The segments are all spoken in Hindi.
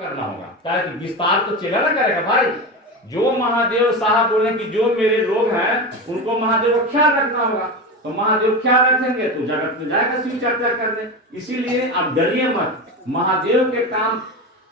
करना होगा, ताकि विस्तार तो चेला ना करेगा भाई। जो महादेव साहब बोले कि जो मेरे लोग हैं उनको महादेव का ख्याल रखना होगा, तो महादेव ख्याल रखेंगे तो जगत में जाएगा शिव चर्चा करने। इसीलिए आप डरिए मत, महादेव के काम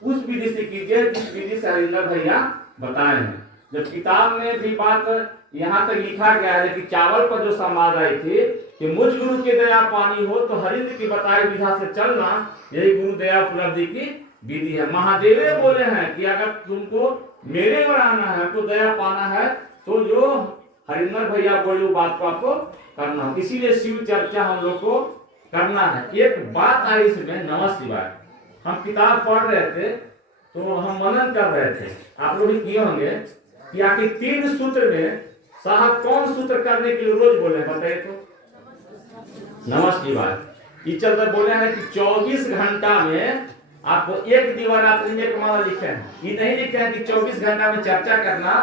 उस विधि से कीजिए जिस विधि से हरिंदर भैया बताए हैं। जब किताब में भी बात यहाँ तक लिखा गया है कि चावल पर जो समाज आई थी कि मुझ गुरु की दया पानी हो तो हरिंद्र की बताई विधा से चलना, यही गुरु दया उपलब्धि की विधि है। महादेव बोले हैं कि अगर तुमको मेरे ओर आना है, तो दया पाना है, तो जो हरिंदर भैया बोले बात को आपको करना हो। इसीलिए शिव चर्चा हम लोग को करना है। एक बात आई इसमें, नमः शिवाय, हम किताब पढ़ रहे थे तो हम मनन कर रहे थे, आप लोग भी किए होंगे कि आखिर 3 सूत्र में साहब कौन सूत्र करने के लिए रोज बोले बताइए तो? नमः शिवाय। ये चलते बोले हैं कि 24 घंटा में आपको एक दिवारात्रि में एक माला लिखे हैं। ये नहीं लिखे हैं कि 24 घंटा में चर्चा करना,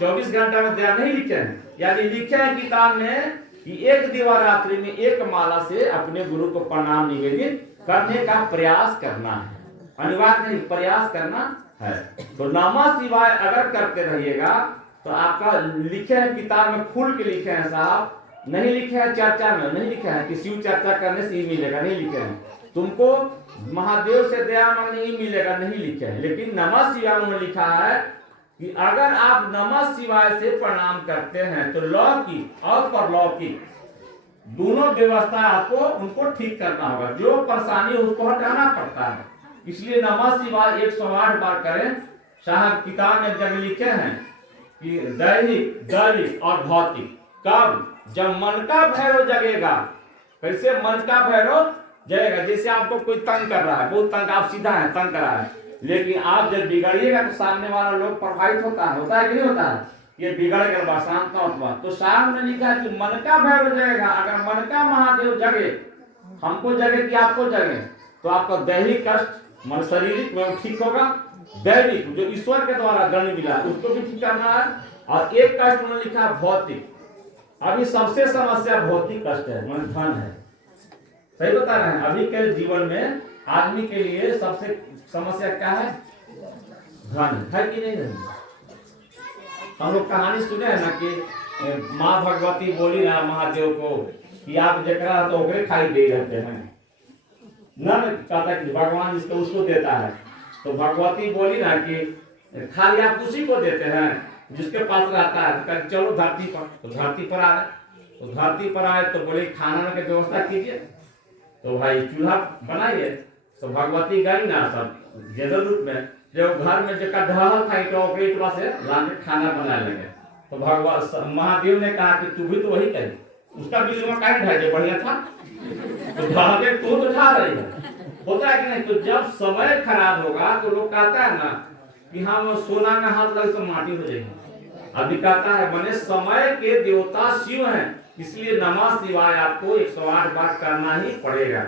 24 घंटा में दया नहीं लिखे हैं। यानी लिखे हैं किताब में कि एक दिवारात्रि में एक माला से अपने गुरु को प्रणाम निवेदित करने का प्रयास करना है। अनिवार्य नहीं, प्रयास करना है। तो नमः शिवाय अगर करते रहिएगा तो आपका लिखे हैं किताब में खुल के लिखे हैं साहब, नहीं लिखे हैं चर्चा में, नहीं लिखे हैं कि शिव चर्चा करने से ही मिलेगा, नहीं लिखे हैं। तुमको महादेव से दया मांगने ही मिलेगा, नहीं लिखे हैं। लेकिन नमः शिवाय में लिखा है कि अगर आप नमः शिवाय से प्रणाम करते हैं तो लौकिक और परलौकिक दोनों व्यवस्था आपको उनको ठीक करना होगा। जो परेशानी है उसको हटाना पड़ता है। इसलिए नमः शिवाय 108 बार करें। साहब किताब में जब लिखे हैं कि दैनिक, दैनिक और भौतिक, कब? जब मन का भैरव जगेगा। कैसे मन का भैरव जगेगा? जैसे आपको कोई तंग कर रहा है, बहुत तंग, आप सीधा है, तंग कर रहा है, लेकिन आप जब बिगड़िएगा तो सामने वाला लोग प्रभावित होता है कि नहीं होता है? ये बिगड़ गया शांत होता, तो शाम में लिखा है कि मन का भैरव जगेगा। अगर मन का महादेव जगे, हमको जगे कि आपको जगे, तो आपका दैहिक कष्ट, मन शारीरिक में ठीक होगा। दैविक जो ईश्वर के द्वारा दंड मिला उसको भी ठीक करना है। और एक कष्ट उन्होंने लिखा है भौतिक। अभी सबसे समस्या भौतिक कष्ट है, मन धन है। सही बता रहे हैं? अभी के जीवन में आदमी के लिए सबसे समस्या क्या है? धन है कि नहीं धन? हम लोग कहानी सुने हैं ना कि माँ भगवती बोली ना महादेव को कि आप जकरा तो ओकरे खाई दे रहते हैं ना, कहता कि भगवान जिसको उसको देता है। तो भगवती बोली ना कि खाली आप उसी को देते हैं जिसके पास रहता है। तो चलो धरती पर, तो धरती पर आए, तो धरती पर आए तो बोले खाना की व्यवस्था कीजिए, तो भाई चूल्हा बनाइए। तो भगवती गई ना सब जनरल रूप में, जब घर में जो ढहल था तो से लाके खाना बना लेंगे। तो भगवान महादेव ने कहा कि तू भी तो वही करी, उसका बिल में काहे ढाई बढ़िया था, तो ढाके तो ढा रही है। होता है कि नहीं? तो जब समय खराब होगा तो लोग कहता है ना कि हम सोना में हाथ लगे तो माटी हो जाएगी। अभी कहता है बने समय के देवता शिव हैं, इसलिए नमः शिवाय आपको 108 बार करना ही पड़ेगा।